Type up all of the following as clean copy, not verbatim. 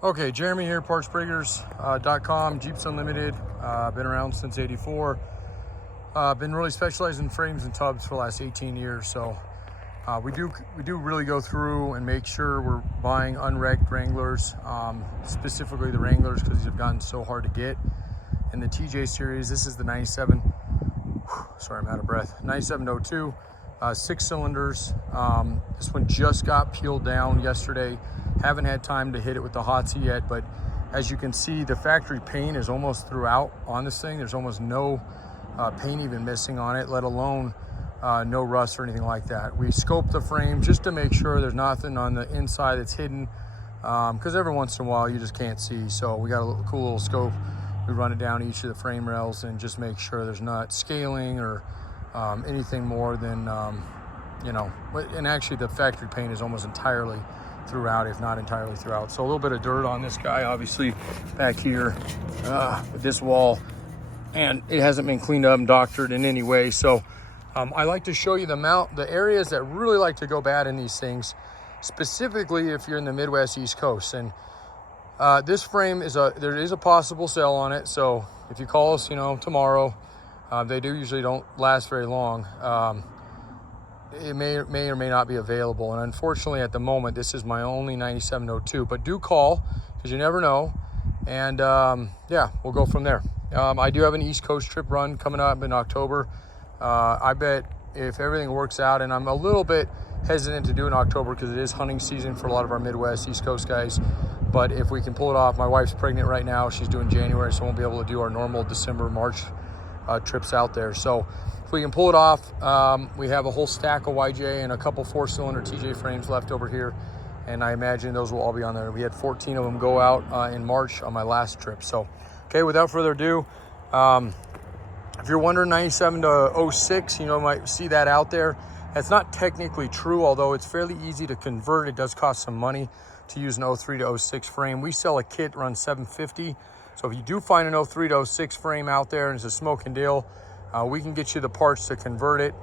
Okay, Jeremy here, partsbreakers.com, Jeeps Unlimited. Been around since '84. Been really specialized in frames and tubs for the last 18 years. So we do really go through and make sure we're buying unwrecked Wranglers, specifically the Wranglers, because these have gotten so hard to get. In the TJ series, this is the 97. Sorry, I'm out of breath. 9702, 6 cylinders. This one just got peeled down yesterday. Haven't had time to hit it with the Hotsy yet, but as you can see, the factory paint is almost throughout on this thing. There's almost no paint even missing on it, let alone no rust or anything like that. We scoped the frame just to make sure there's nothing on the inside that's hidden, because every once in a while you just can't see. So we got a cool little scope. We run it down each of the frame rails and just make sure there's not scaling or anything more than, you know, and actually the factory paint is almost entirely throughout, if not entirely throughout. So a little bit of dirt on this guy, obviously back here with this wall, and it hasn't been cleaned up and doctored in any way. So I like to show you the areas that really like to go bad in these things, specifically if you're in the Midwest East Coast. And this frame there is a possible sell on it. So if you call us, you know, tomorrow, they usually don't last very long. It may or may not be available, and unfortunately at the moment this is my only 9702, but do call because you never know. And yeah, we'll go from there. I do have an East Coast trip run coming up in October. I bet if everything works out, and I'm a little bit hesitant to do in October because it is hunting season for a lot of our Midwest East Coast guys, but if we can pull it off. My wife's pregnant right now. She's doing January, so I won't be able to do our normal December, March trips out there. So if we can pull it off, we have a whole stack of YJ and a couple 4-cylinder TJ frames left over here, and I imagine those will all be on there. We had 14 of them go out in March on my last trip. So, okay, without further ado, if you're wondering 97 to 06, you know, might see that out there. That's not technically true, although it's fairly easy to convert. It does cost some money to use an 03 to 06 frame. We sell a kit run $750. So if you do find an 03 to 06 frame out there and it's a smoking deal, we can get you the parts to convert it.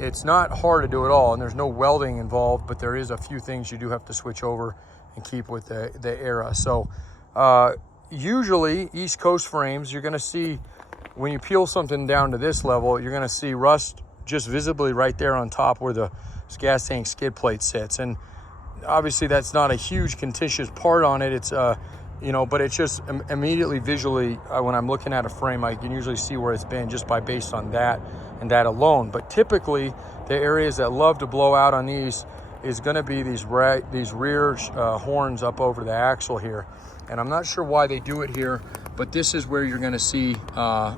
It's not hard to do at all, and there's no welding involved, but there is a few things you do have to switch over and keep with the era. So usually East Coast frames, you're gonna see, when you peel something down to this level, you're gonna see rust just visibly right there on top where the gas tank skid plate sits. And obviously that's not a huge contentious part on it. It's you know, but it's just immediately visually, when I'm looking at a frame, I can usually see where it's been just based on that and that alone. But typically the areas that love to blow out on these is going to be these rear horns up over the axle here. And I'm not sure why they do it here, but this is where you're going to see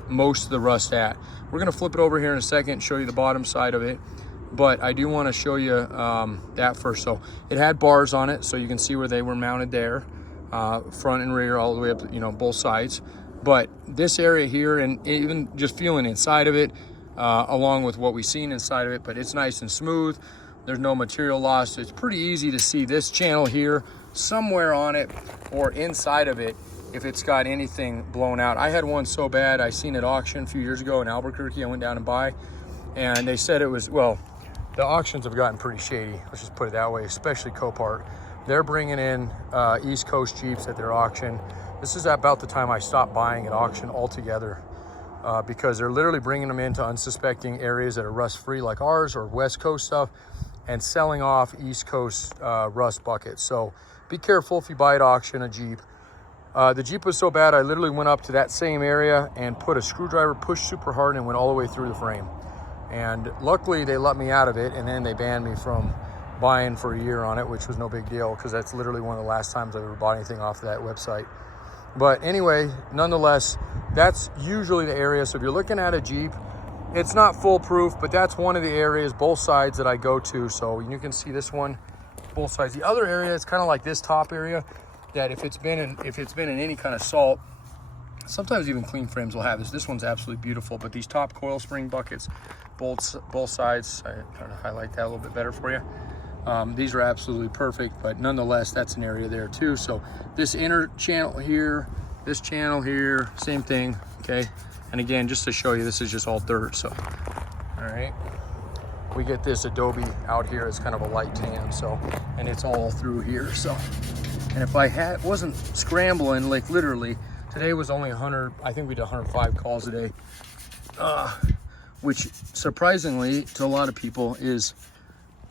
most of the rust at. We're going to flip it over here in a second and show you the bottom side of it, but I do want to show you that first. So it had bars on it, so you can see where they were mounted there. Front and rear, all the way up, you know, both sides. But this area here, and even just feeling inside of it, along with what we've seen inside of it, but it's nice and smooth. There's no material loss. It's pretty easy to see this channel here somewhere on it or inside of it if it's got anything blown out. I had one so bad, I seen at auction a few years ago in Albuquerque. I went down and buy, and they said it was, well, the auctions have gotten pretty shady, let's just put it that way, especially Copart. They're bringing in East Coast Jeeps at their auction. This is about the time I stopped buying at auction altogether, because they're literally bringing them into unsuspecting areas that are rust-free like ours, or West Coast stuff, and selling off East Coast rust buckets. So be careful if you buy at auction a Jeep. The Jeep was so bad, I literally went up to that same area and put a screwdriver, pushed super hard, and went all the way through the frame. And luckily they let me out of it, and then they banned me from buying for a year on it, which was no big deal because that's literally one of the last times I ever bought anything off of that website. But anyway, nonetheless, that's usually the area. So if you're looking at a Jeep, it's not foolproof, but that's one of the areas, both sides, that I go to. So you can see this one, both sides. The other area is kind of like this top area, that if it's been in any kind of salt, sometimes even clean frames will have this. This one's absolutely beautiful, but these top coil spring buckets, both sides, I try to highlight that a little bit better for you. These are absolutely perfect, but nonetheless, that's an area there too. So this inner channel here, this channel here, same thing, okay? And again, just to show you, this is just all dirt, so, all right. We get this adobe out here as kind of a light tan, so, and it's all through here, so. And if I wasn't scrambling, like literally, today was only 100, I think we did 105 calls a day, which surprisingly to a lot of people is,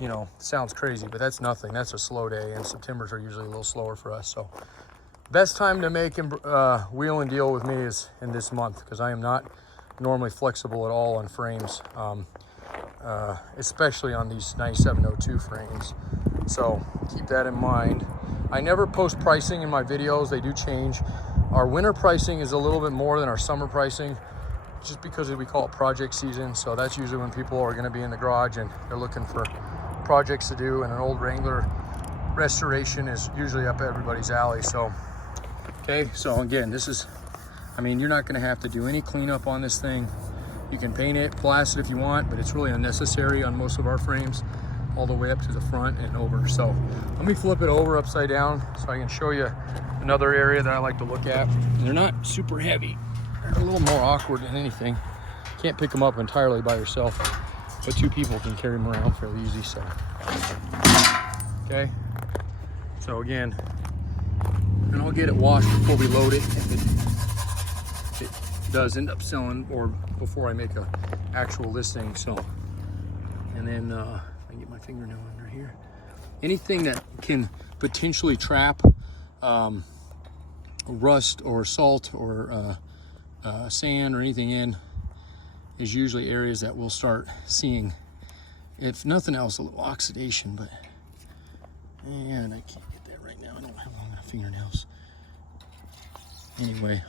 you know, sounds crazy, but that's nothing. That's a slow day, and Septembers are usually a little slower for us. So best time to make wheel and deal with me is in this month, because I am not normally flexible at all on frames, especially on these 9702 frames. So keep that in mind. I never post pricing in my videos. They do change. Our winter pricing is a little bit more than our summer pricing, just because we call it project season. So that's usually when people are going to be in the garage and they're looking for projects to do, and an old Wrangler restoration is usually up everybody's alley. So okay, so again, this is, I mean, you're not going to have to do any cleanup on this thing. You can paint it, blast it if you want, but it's really unnecessary on most of our frames, all the way up to the front and over. So let me flip it over upside down so I can show you another area that I like to look at. They're not super heavy. They're a little more awkward than anything. Can't pick them up entirely by yourself, but two people can carry them around fairly easy. So okay, so again, and I'll get it washed before we load it if it does end up selling, or before I make a actual listing. So, and then I can get my fingernail under here. Anything that can potentially trap rust or salt or sand or anything in is usually areas that we'll start seeing, if nothing else, a little oxidation. But man, I can't get that right now. I don't have long enough fingernails. Anyway,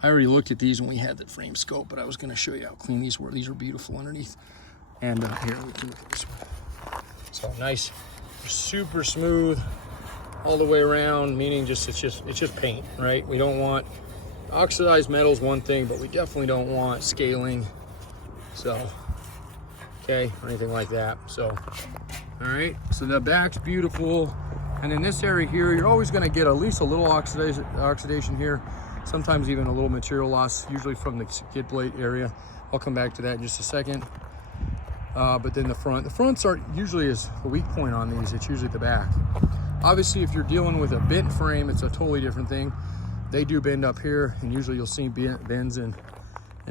I already looked at these when we had the frame scope, but I was going to show you how clean these were. These are beautiful underneath. And here, we can look at this one. So nice, super smooth all the way around, meaning it's just paint, right? We don't want oxidized metals, one thing, but we definitely don't want scaling, so okay, or anything like that. So all right, so the back's beautiful, and in this area here, you're always going to get at least a little oxidation here, sometimes even a little material loss, usually from the skid plate area. I'll come back to that in just a second. But then the fronts aren't usually as a weak point on these. It's usually the back. Obviously, if you're dealing with a bent frame, it's a totally different thing. They do bend up here, and usually you'll see bends in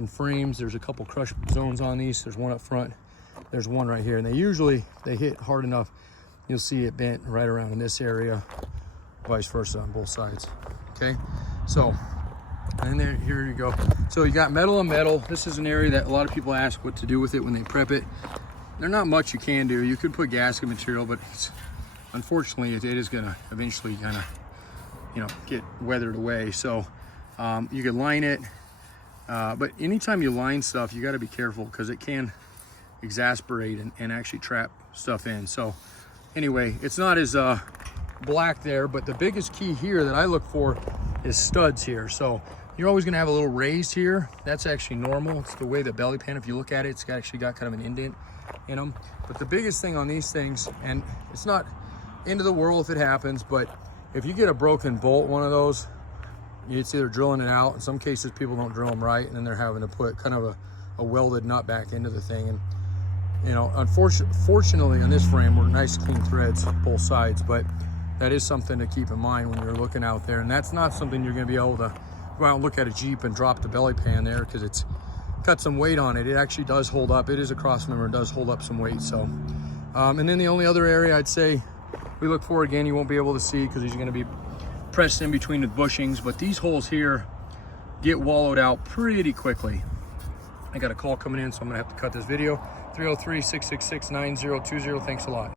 frames. There's a couple crush zones on these. There's one up front. There's one right here, and they hit hard enough. You'll see it bent right around in this area, vice versa on both sides. Okay, so and then here you go. So you got metal on metal. This is an area that a lot of people ask what to do with it when they prep it. There's not much you can do. You could put gasket material, but unfortunately it is going to eventually kind of, you know, get weathered away. So you could line it, but anytime you line stuff, you got to be careful, because it can exasperate and actually trap stuff in. So anyway, it's not as black there, but the biggest key here that I look for is studs here. So you're always going to have a little raise here. That's actually normal. It's the way the belly pan, if you look at it, it's actually got kind of an indent in them. But the biggest thing on these things, and it's not end of the world if it happens, but if you get a broken bolt, one of those, it's either drilling it out. In some cases, people don't drill them right, and then they're having to put kind of a welded nut back into the thing. And you know, fortunately on this frame, we're nice clean threads both sides, but that is something to keep in mind when you're looking out there. And that's not something you're going to be able to go out and look at a Jeep and drop the belly pan there, because it's got some weight on it. It actually does hold up. It is a cross member. It does hold up some weight. So and then the only other area I'd say we look for, again, you won't be able to see because he's going to be pressed in between the bushings, but these holes here get wallowed out pretty quickly. I got a call coming in, so I'm going to have to cut this video. 303-666-9020. Thanks a lot.